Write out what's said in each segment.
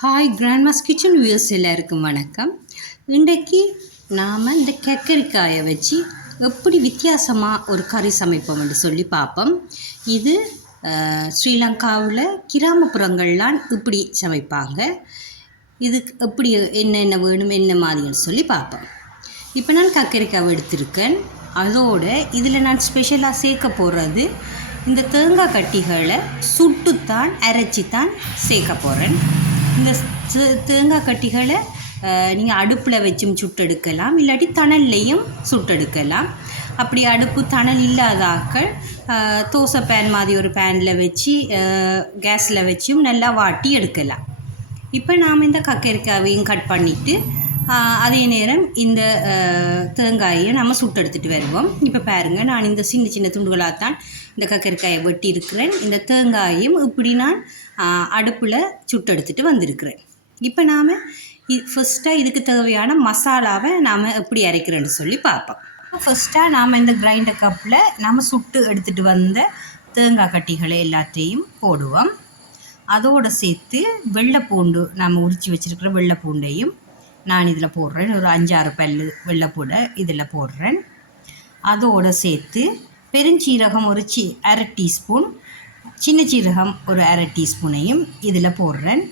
Hi Grandma's kitchen views எல்லாருக்கும் வணக்கம். இன்றைக்கு நாம் இந்த கக்கரிக்காயை வச்சு எப்படி வித்தியாசமாக ஒரு கறி சமைப்போம்னு சொல்லி பார்ப்போம். இது ஸ்ரீலங்காவில் கிராமப்புறங்கள்லாம் இப்படி சமைப்பாங்க. இதுக்கு எப்படி என்னென்ன வேணும் என்ன மாதிரின்னு சொல்லி பார்ப்போம். இப்போ நான் கக்கரிக்காவை எடுத்திருக்கேன். அதோட இதில் நான் ஸ்பெஷலாக சேர்க்க போகிறது இந்த தேங்காய் கட்டிகளை சுட்டுத்தான் அரைச்சி தான் சேர்க்க போகிறேன் இந்த தேங்காய் கட்டிகளை நீங்கள் அடுப்பில் வச்சும் சுட்டெடுக்கலாம். இல்லாட்டி தணல்லையும் சுட்டெடுக்கலாம். அப்படி அடுப்பு தணல் இல்லாத ஆட்கள் தோசை பேன் மாதிரி ஒரு பேனில் வச்சு கேஸில் வச்சும் நல்லா வாட்டி எடுக்கலாம். இப்போ நாம் இந்த கக்கரிக்காவையும் கட் பண்ணிவிட்டு அதே நேரம் இந்த தேங்காயை நம்ம சுட்டு எடுத்துகிட்டு வருவோம். இப்போ பாருங்கள் நான் இந்த சின்ன சின்ன துண்டுகளாக தான் இந்த கக்கரிக்காயை வெட்டி இருக்கிறேன் இந்த தேங்காயையும் இப்படி நான் அடுப்பில் சுட்டு எடுத்துகிட்டு வந்திருக்கிறேன். இப்போ நாம் ஃபஸ்ட்டாக இதுக்கு தேவையான மசாலாவை நாம் எப்படி அரைக்கிறேன்னு சொல்லி பார்ப்போம். ஃபஸ்ட்டாக நாம் இந்த கிரைண்டர் கப்பில் நம்ம சுட்டு எடுத்துகிட்டு வந்த தேங்காய் கட்டிகளை எல்லாத்தையும் போடுவோம். அதோடு சேர்த்து வெள்ளைப்பூண்டு நம்ம உரித்து வச்சுருக்கிற வெள்ளைப்பூண்டையும் நான் இதில் போடுறேன். ஒரு அஞ்சாறு பல்லு வெள்ளைப்பூடை இதில் போடுறேன். அதோடு சேர்த்து பெருஞ்சீரகம் ஒரு சி அரை டீஸ்பூன் சின்ன சீரகம் ஒரு அரை டீஸ்பூனையும் இதில் போடுறேன்.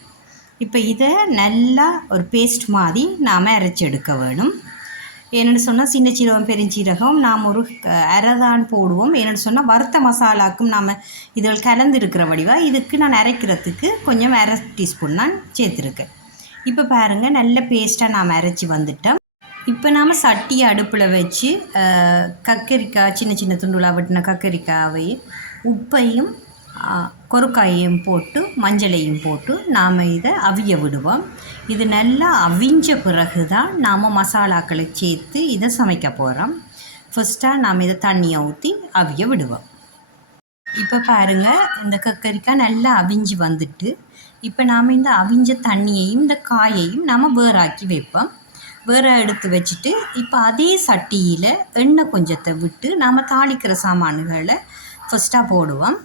இப்போ இதை நல்லா ஒரு பேஸ்ட் மாதிரி நாம் அரைச்சி எடுக்க வேணும். என்னென்னு சொன்னால் சின்ன சீரகம் பெருஞ்சீரகம் நாம் ஒரு அரைதான் அரை தான் போடுவோம். என்னென்னு சொன்னால் வறுத்த மசாலாக்கும் நாம் இதில் கலந்து இருக்கிற வடிவாக இதுக்கு நான் அரைக்கிறதுக்கு கொஞ்சம் அரை டீஸ்பூன் நான் சேர்த்துருக்கேன். இப்போ பாருங்கள் நல்ல பேஸ்ட்டாக நாம் அரைச்சி வந்துட்டோம் இப்போ நாம் சட்டியை அடுப்பில் வச்சு கக்கரிக்காய் சின்ன சின்ன துண்டுலாக வெட்டின கக்கரிக்காவையும் உப்பையும் கொருக்காயையும் போட்டு மஞ்சளையும் போட்டு நாம் இதை அவிய விடுவோம். இது நல்லா அவிஞ்ச பிறகு தான் நாம் மசாலாக்களை சேர்த்து இதை சமைக்க போகிறோம் ஃபஸ்ட்டாக நாம் இதை தண்ணியை ஊற்றி அவிய விடுவோம். இப்போ பாருங்க இந்த கக்கரிக்காய் நல்லா அவிஞ்சு வந்துட்டு இப்போ நாம் இந்த அவிஞ்ச தண்ணியையும் இந்த காயையும் நாம் வேறாக்கி வைப்போம். வேற எடுத்து வச்சுட்டு இப்போ அதே சட்டியில் எண்ணெய் கொஞ்சத்தை விட்டு நாம் தாளிக்கிற சாமான்களை ஃபஸ்ட்டாக போடுவோம்.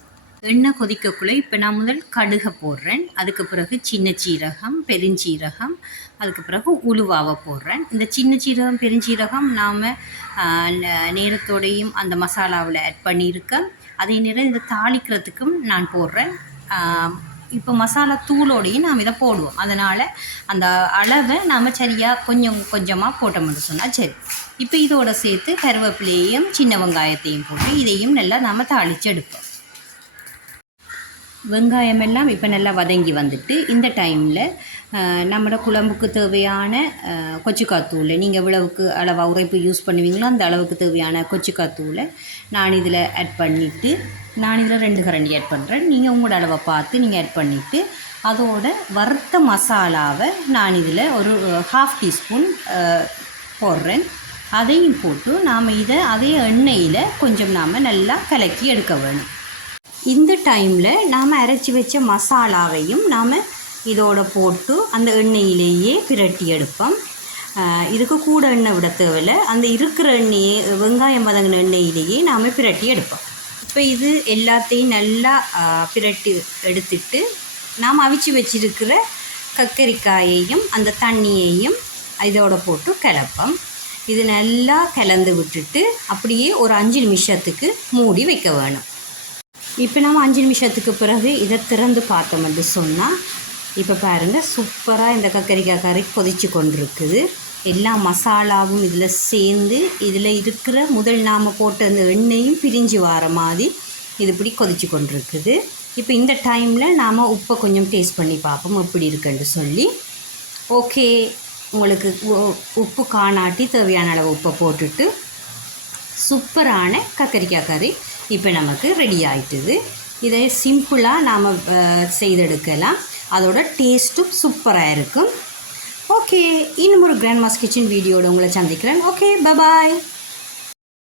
எண்ணெய் கொதிக்கக்குள்ளே இப்போ நான் முதல் கடுகை போடுறேன். அதுக்கு பிறகு சின்ன சீரகம் பெருஞ்சீரகம் அதுக்கு பிறகு உலுவாவை போடுறேன். இந்த சின்ன சீரகம் பெருஞ்சீரகம் நாம் நேரத்தோடையும் அந்த மசாலாவில் ஆட் பண்ணியிருக்கேன் அதே நேரம் இந்த தாளிக்கிறதுக்கும் நான் போடுறேன். இப்போ மசாலா தூளோடையும் நாம் இதை போடுவோம். அதனால் அந்த அளவை நாம் சரியாக கொஞ்சம் கொஞ்சமாக போட்டோம்னு சொன்னால் சரி. இப்போ இதோட சேர்த்து கருவேப்பிலையும் சின்ன வெங்காயத்தையும் போட்டு இதையும் நல்லா நாம் தாளித்து எடுப்போம். வெங்காயம் எல்லாம் இப்போ நல்லா வதங்கி வந்துட்டு இந்த டைமில் நம்மளோட குழம்புக்கு தேவையான கொச்சிக்காத்தூள் கொச்சிக்காத்தூளை நீங்கள் எவ்வளவுக்கு அளவாக உரைப்பு யூஸ் பண்ணுவீங்களோ அந்த அளவுக்கு தேவையான கொச்சிக்காத்தூளை நான் இதில் ஆட் பண்ணிவிட்டு நான் இதில் ரெண்டு கரண்டி ஆட் பண்ணுறேன் நீங்கள் உங்களோட அளவை பார்த்து நீங்கள் ஆட் பண்ணிவிட்டு அதோட வறுத்த மசாலாவை நான் இதில் ஒரு ஹாஃப் டீஸ்பூன் போடுறேன். அதையும் போட்டு நாம் இதை அதே எண்ணெயில் கொஞ்சம் நாம் நல்லா கலக்கி எடுக்க வேணும். இந்த டைமில் நாம் அரைச்சி வச்ச மசாலாவையும் நாம் இதோட போட்டு அந்த எண்ணெயிலேயே பிரட்டி எடுப்போம். இதுக்கு கூட எண்ணெய் விட தேவையில்லை. அந்த இருக்கிற எண்ணெயே வெங்காயம் வதங்கின எண்ணெயிலேயே நாம் பிரட்டி எடுப்போம். இப்போ இது எல்லாத்தையும் நல்லா பிரட்டி எடுத்துட்டு நாம் அவிச்சு வச்சிருக்கிற கக்கரிக்காயையும் அந்த தண்ணியையும் இதோட போட்டு கிளப்போம் இது நல்லா கலந்து விட்டுட்டு அப்படியே ஒரு அஞ்சு நிமிஷத்துக்கு மூடி வைக்க வேணும். இப்போ நம்ம அஞ்சு நிமிஷத்துக்கு பிறகு இதை திறந்து பார்த்தோம் என்று சொன்னால் இப்போ பாருங்கள் சூப்பராக இந்த கக்கரிக்காய் கறி கொதிச்சு கொண்டிருக்குது. எல்லா மசாலாவும் இதில் சேர்ந்து இதில் இருக்கிற முதல் நாம் போட்ட அந்த எண்ணெயும் பிரிஞ்சு வர மாதிரி இது இப்படி கொதிச்சு கொண்டிருக்குது. இப்போ இந்த டைமில் நாம் உப்பை கொஞ்சம் டேஸ்ட் பண்ணி பார்ப்போம் எப்படி இருக்குன்னு சொல்லி. ஓகே உங்களுக்கு உ- உப்பு காணாட்டி தேவையான அளவு உப்பை போட்டுட்டு சூப்பரான கக்கரிக்காய் கறி இப்போ நமக்கு ரெடி ஆகிட்டுது இதை சிம்பிளாக நாம் செய்தெடுக்கலாம். அதோட டேஸ்ட்டும் சூப்பராக இருக்கும். ஓகே இன்னும் ஒரு கிராண்ட் மாஸ் கிச்சன் வீடியோட உங்களை சந்திக்கிறேன். Okay bye bye